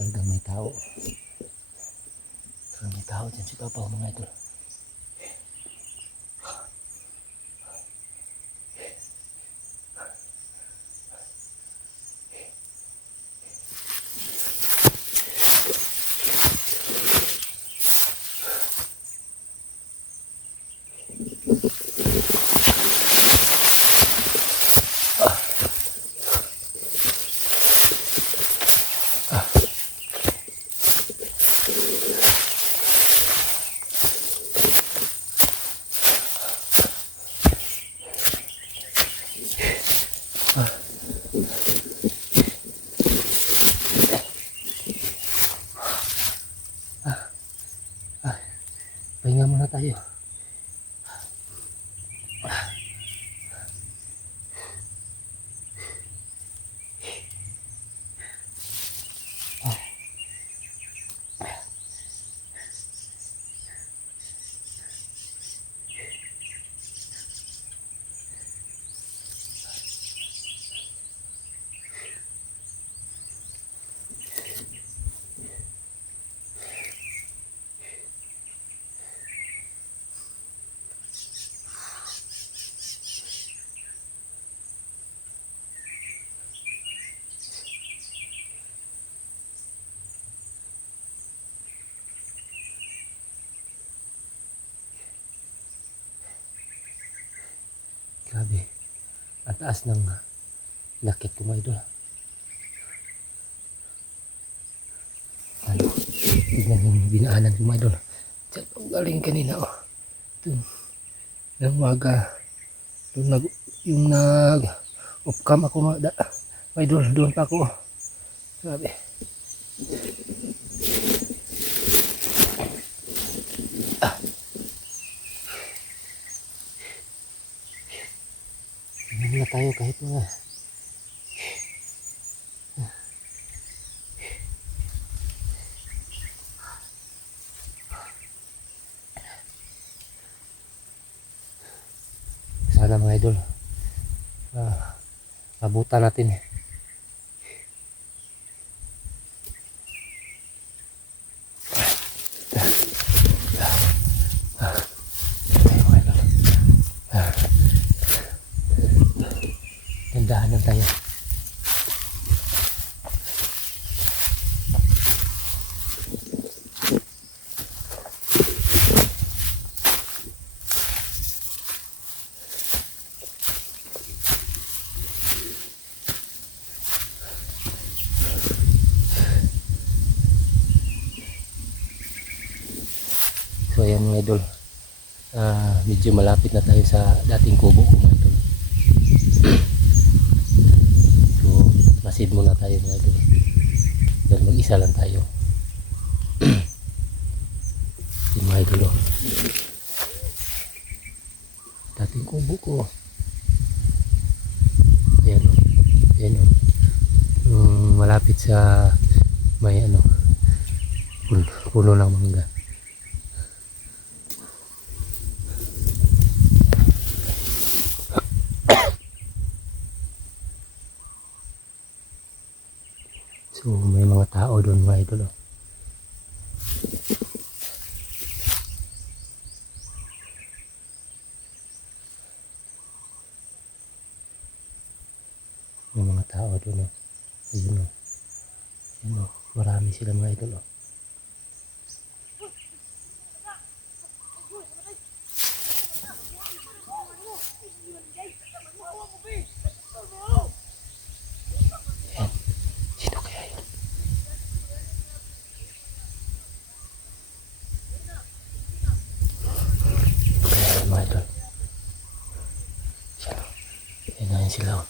Talagang may tao. Talagang may tao dyan si Papa, mga idol. Pahinga muna tayo. Grabe. Ang taas ng lakit ko, mga idol. Ano? Tignan yung binaanan ko, mga idol. Diyan po galing kanina, oh. Doon. Yung umaga. Doon yung off-cam ako, mga idol. Doon pa ako. Grabe. Hindi na tayo kahit mga sana, mga idol, abutan natin. Gandahan lang tayo. So ayan, mga idol, medyo malapit na tayo sa dating kubo ko, mga idol. So masid muna tayo, mga idol, dahil mag-isa lang tayo. Yung mga idol, oh. Dating kubo ko. Ayan, oh. Ayan, oh. Malapit sa may puno ng mangga. So may mga tao doon, mga idol, oh. May mga tao doon, oh. Ayun, oh. Ayun, oh. Marami sila, mga idol, oh. Sino kaya yun? Kaya, mga idol. Yan, oh. Yan na yun sila, oh.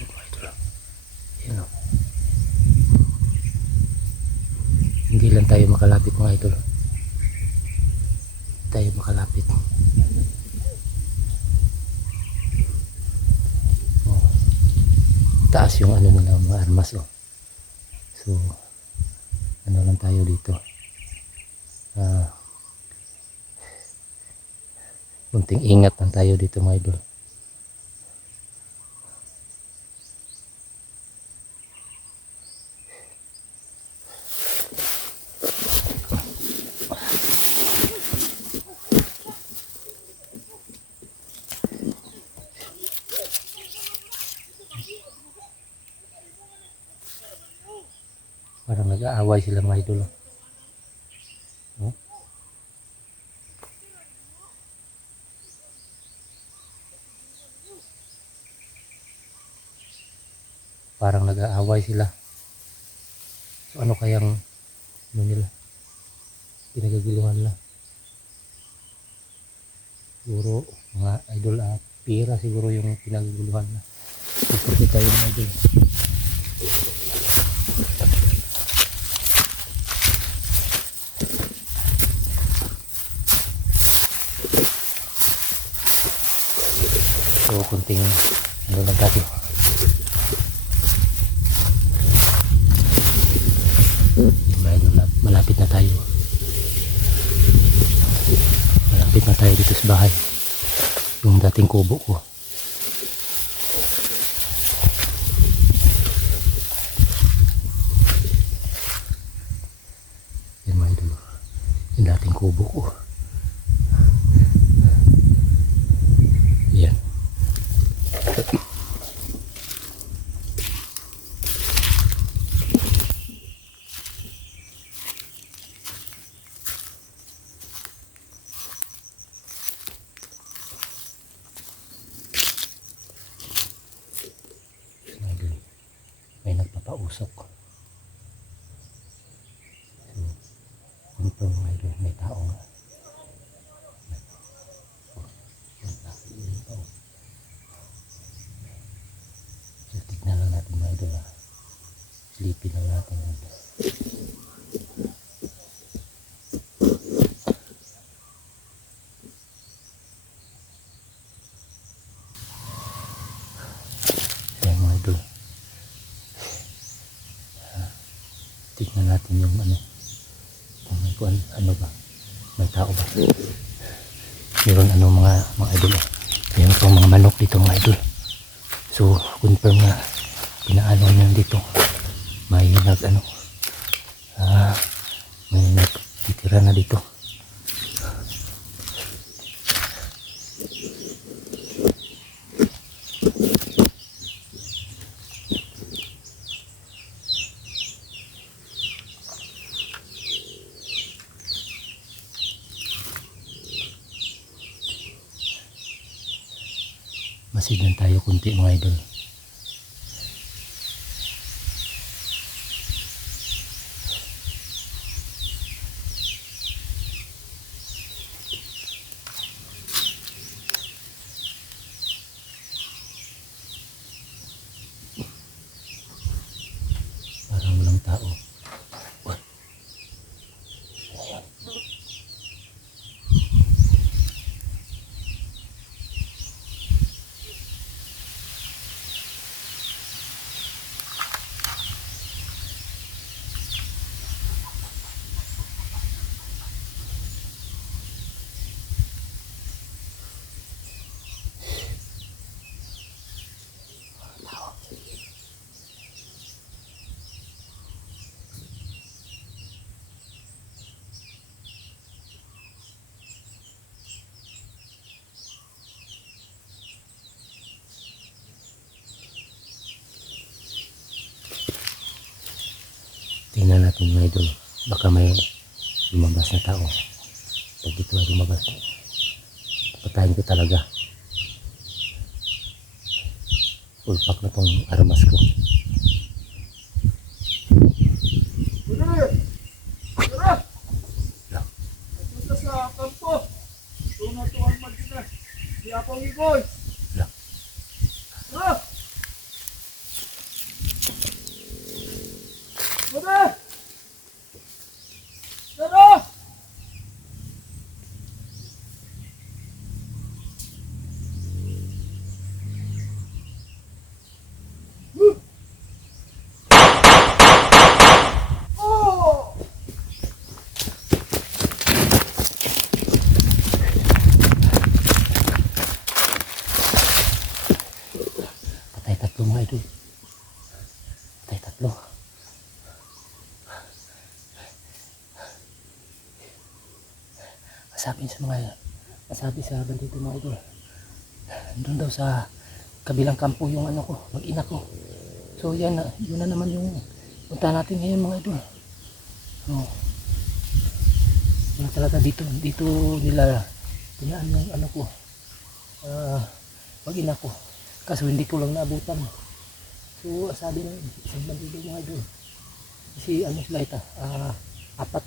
Mga idol, oh. Yan, oh. Hindi lang tayo makalapit, mga idol. Tayo makalapit. taas yung ano nila, mga armas oh. So ano lang tayo dito, kunting ingat lang tayo dito mga idol. Parang nag-aaway sila mga idol. Oh. Parang nag-aaway sila. So ano kayang ano nila? Pinagaguluhan nila. Siguro mga idol, pira siguro yung pinagaguluhan na. Ipagkita tayo mga idol. So kunting ano lang tayo. Mga idol, malapit na tayo. Malapit na tayo dito sa bahay. Yung dating kubo ko. Yan mga idol. Yung dating kubo ko. Yan. May nagpapausok. So, confirm mga idol, may tao nga. So, tignan lang natin mga idol. Sleepy lang natin. Ayan mga idol. Tignan natin yung ano. Kung may ano ba. May tao ba. Meron ano mga idol. Meron pang mga manok dito mga idol. So confirm na pinaano nyo dito. May may nagtitira na dito. Masignan tayo kunti mga idol. Parang walang tao. Uy. Ayan. Tingnan natin mga idol. Baka may lumabas na tao. Pag dito ay lumabas, patayin ko talaga. Full pack na tong armas ko. Punta sa kampo. Doon na tuwang mag-ina. Di akong igoy. Ha? Bude! Pero! tatlo. Sabi sa bandito mga idol, doon daw sa kabilang kampo yung ano ko, mag-ina ko. So yan na, yun na naman yung punta natin ngayon mga idol. So, yun talaga dito nila tinaan yung ano ko, mag-ina ko. Kaso hindi ko lang naabutan. So sabi ng isang bandito mga idol, kasi ano sila ito, apat.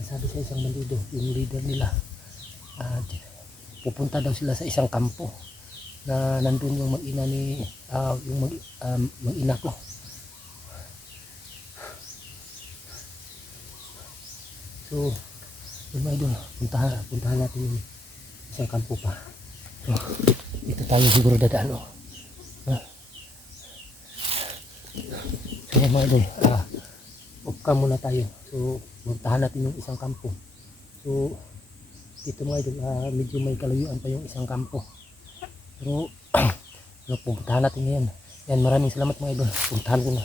Sabi sa isang bandido, yung leader nila, pupunta daw sila sa isang kampo na nandun yung mag-ina ni mag-ina ko. So yun mga idol, puntahan natin yung isang kampo pa. So dito tayo siguro dadaan. So yan mga idol, upka muna tayo. So puntahan natin yung isang kampo. So dito mga idol, medyo may kalayuan pa yung isang kampo. Pero pupuntahan natin ngayon. Yan, maraming salamat mga idol. Puntahan ko na.